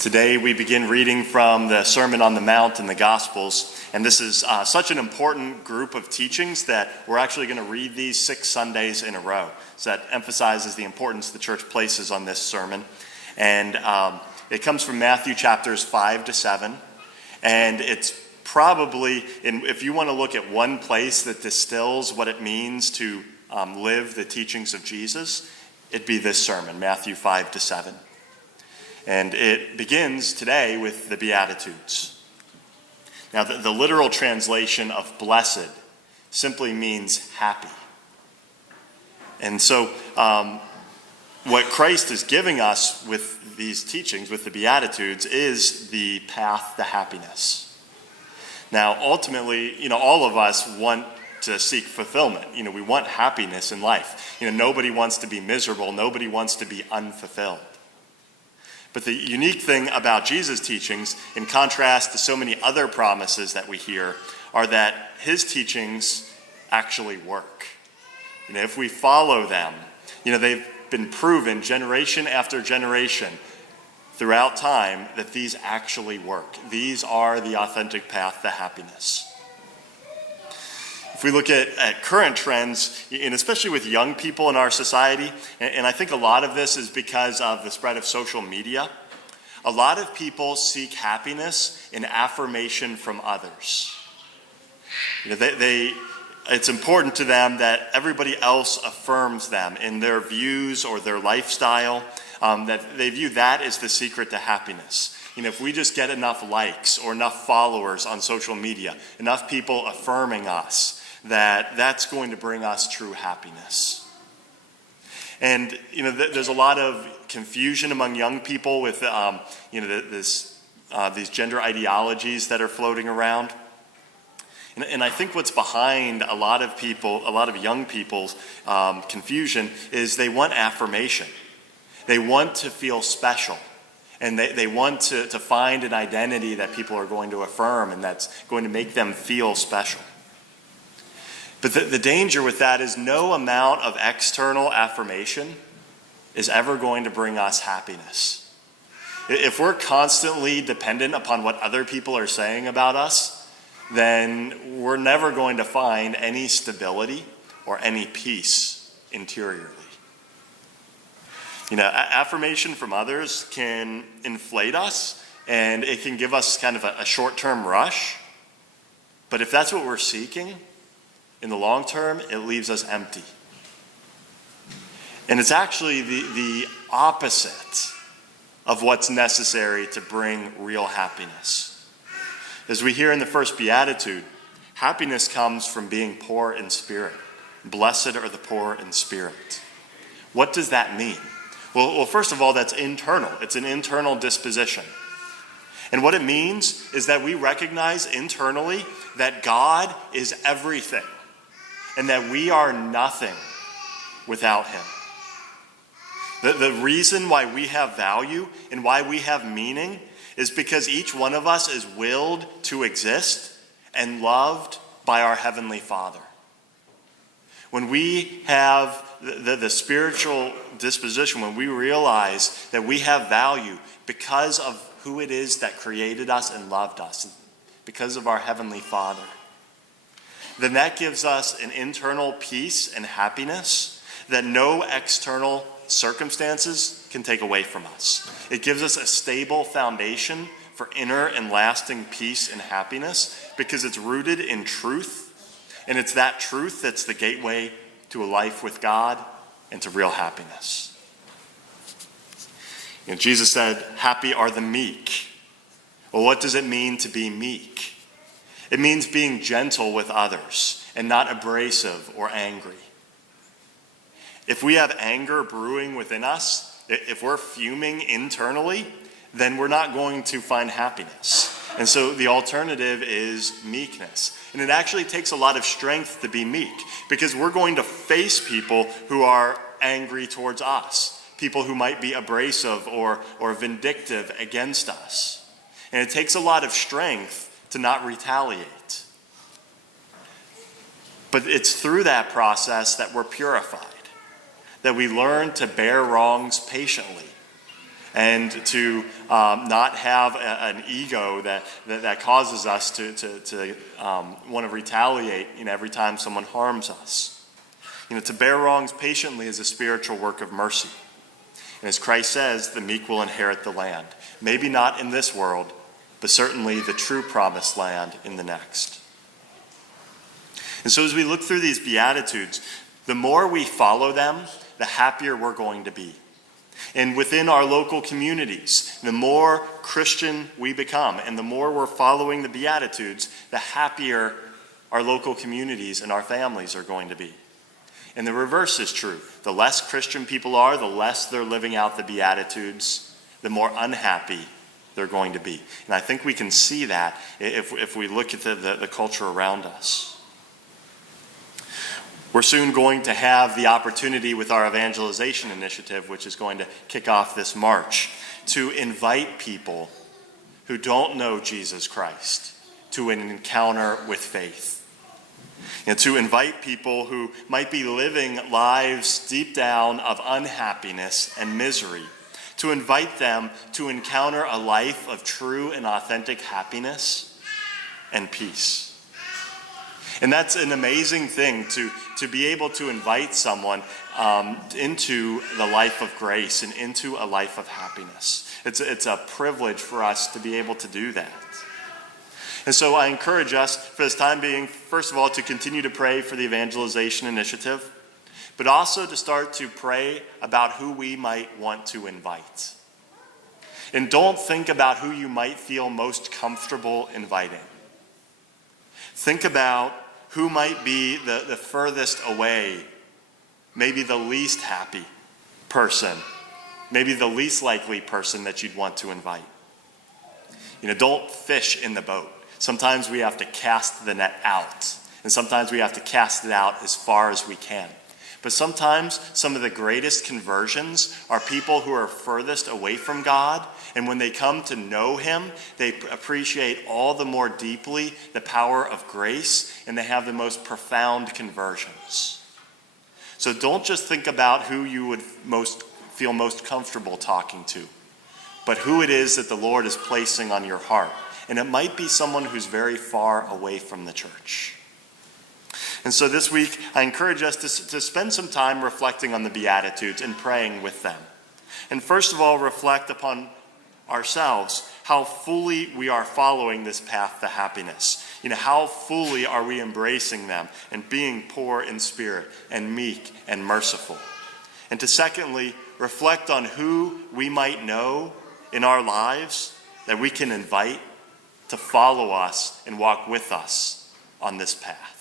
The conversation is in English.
Today we begin reading from the Sermon on the Mount in the Gospels, and this is such an important group of teachings that we're actually going to read these 6 Sundays in a row. So that emphasizes the importance the church places on this sermon. And it comes from Matthew chapters 5 to 7, and it's probably, if you want to look at one place that distills what it means to live the teachings of Jesus, it'd be this sermon, Matthew 5 to 7. And it begins today with the Beatitudes. Now, the literal translation of blessed simply means happy. And so what Christ is giving us with these teachings, with the Beatitudes, is the path to happiness. Now, ultimately, all of us want to seek fulfillment. We want happiness in life. Nobody wants to be miserable. Nobody wants to be unfulfilled. But the unique thing about Jesus' teachings, in contrast to so many other promises that we hear, are that his teachings actually work. If we follow them, they've been proven generation after generation throughout time that these actually work. These are the authentic path to happiness. If we look at current trends, and especially with young people in our society, and I think a lot of this is because of the spread of social media, a lot of people seek happiness in affirmation from others. It's important to them that everybody else affirms them in their views or their lifestyle, that they view that as the secret to happiness. If we just get enough likes or enough followers on social media, enough people affirming us, that's going to bring us true happiness. And there's a lot of confusion among young people with these gender ideologies that are floating around. And I think what's behind a lot of young people's confusion is they want affirmation. They want to feel special. And they want to find an identity that people are going to affirm and that's going to make them feel special. But the danger with that is no amount of external affirmation is ever going to bring us happiness. If we're constantly dependent upon what other people are saying about us, then we're never going to find any stability or any peace interiorly. Affirmation from others can inflate us, and it can give us kind of a short-term rush. But if that's what we're seeking, in the long term, it leaves us empty. And it's actually the opposite of what's necessary to bring real happiness. As we hear in the first Beatitude, happiness comes from being poor in spirit. Blessed are the poor in spirit. What does that mean? Well, first of all, that's internal. It's an internal disposition. And what it means is that we recognize internally that God is everything and that we are nothing without him. The reason why we have value and why we have meaning is because each one of us is willed to exist and loved by our Heavenly Father. When we have the spiritual disposition, when we realize that we have value because of who it is that created us and loved us, because of our Heavenly Father, then that gives us an internal peace and happiness that no external circumstances can take away from us. It gives us a stable foundation for inner and lasting peace and happiness because it's rooted in truth, and it's that truth that's the gateway to a life with God and to real happiness. Jesus said, "Happy are the meek." Well, what does it mean to be meek? It means being gentle with others and not abrasive or angry. If we have anger brewing within us, if we're fuming internally, then we're not going to find happiness. And so the alternative is meekness. And it actually takes a lot of strength to be meek because we're going to face people who are angry towards us, people who might be abrasive or vindictive against us. And it takes a lot of strength to not retaliate. But it's through that process that we're purified, that we learn to bear wrongs patiently, and to not have an ego that causes us to want to retaliate every time someone harms us. To bear wrongs patiently is a spiritual work of mercy. And as Christ says, the meek will inherit the land. Maybe not in this world, but certainly the true promised land in the next. And so as we look through these Beatitudes, the more we follow them, the happier we're going to be. And within our local communities, the more Christian we become and the more we're following the Beatitudes, the happier our local communities and our families are going to be. And the reverse is true. The less Christian people are, the less they're living out the Beatitudes, the more unhappy they're going to be. And I think we can see that if we look at the culture around us. We're soon going to have the opportunity with our evangelization initiative, which is going to kick off this March, to invite people who don't know Jesus Christ to an encounter with faith. To invite people who might be living lives deep down of unhappiness and misery, to invite them to encounter a life of true and authentic happiness and peace. And that's an amazing thing to be able to invite someone into the life of grace and into a life of happiness. It's a privilege for us to be able to do that. And so I encourage us for this time being, first of all, to continue to pray for the evangelization initiative, but also to start to pray about who we might want to invite. And don't think about who you might feel most comfortable inviting. Think about who might be the furthest away, maybe the least happy person, maybe the least likely person that you'd want to invite. Don't fish in the boat. Sometimes we have to cast the net out, and sometimes we have to cast it out as far as we can. But sometimes some of the greatest conversions are people who are furthest away from God, and when they come to know Him, they appreciate all the more deeply the power of grace, and they have the most profound conversions. So don't just think about who you would feel most comfortable talking to, but who it is that the Lord is placing on your heart. And it might be someone who's very far away from the church. And so this week, I encourage us to spend some time reflecting on the Beatitudes and praying with them. And first of all, reflect upon ourselves, how fully we are following this path to happiness. How fully are we embracing them and being poor in spirit and meek and merciful. And to secondly, reflect on who we might know in our lives that we can invite to follow us and walk with us on this path.